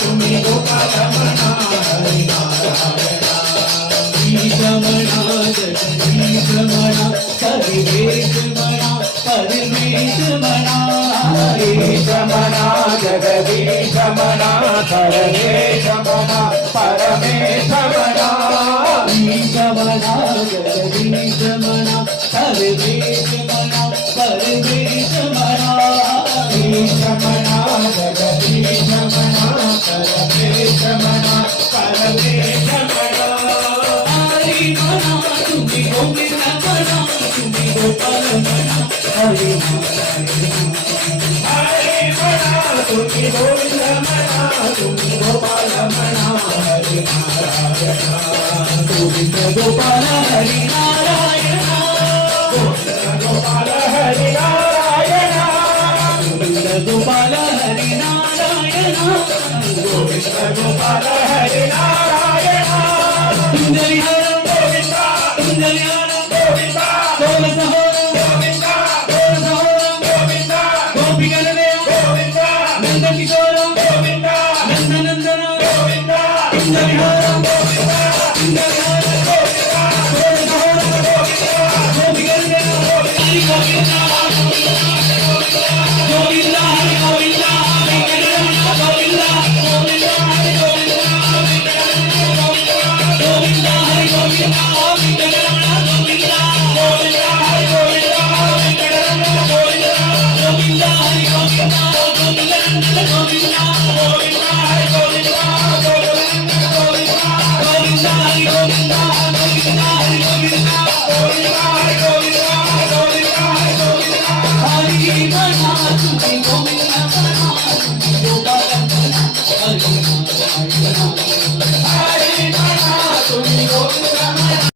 तुम्ही गोपाल म्हणा हरी नारायणा ईश म्हणा जगदीश म्हणा सर्वेश म्हणा परमेश म्हणा ईश म्हणा जगदीश म्हणा सर्वेश म्हणा परमेश म्हणा ईश म्हणा जगदीश म्हणा सर्वेश म्हणा परमेश म्हणा ईश म्हणा जगदीश म्हणा सर्वेश म्हणा परमेश म्हणा हरी म्हणा तुम्ही गोविंद म्हणा तुम्ही गोपाल म्हणा हरी हरी म्हणा तुम्ही गोविंद म्हणा तुम्ही गोपाल म्हणा हरी नारायण गोविंद गोपाल हरी नारायण गोविंद गोपाल हरी नारायण गोविंद गोपाल हरी नारायण गोविंद गोपाल हरी नारायण सुंदरिहर गोविंद सुंदरिहर गोविंद गोलसहोर गोविंद गोलसहोर गोविंद गोपीगणदेव गोविंद नंदकिशोर गोविंद नंदनंदन गोविंद सुंदरिहर गोविंद सुंदरिहर गोविंद गोलसहोर गोविंद गोपीगणदेव हरि गोविंद गोविंद हरि गोविंद वेंकटरमण गोविंद गोविंद हरि गोविंद गोविंद हरि गोविंद वेंकटरमण गोविंद गोविंद हरि गोविंद वेंकटरमण गोविंद गोविंद हरि गोविंद गोविंद नंदन गोविंद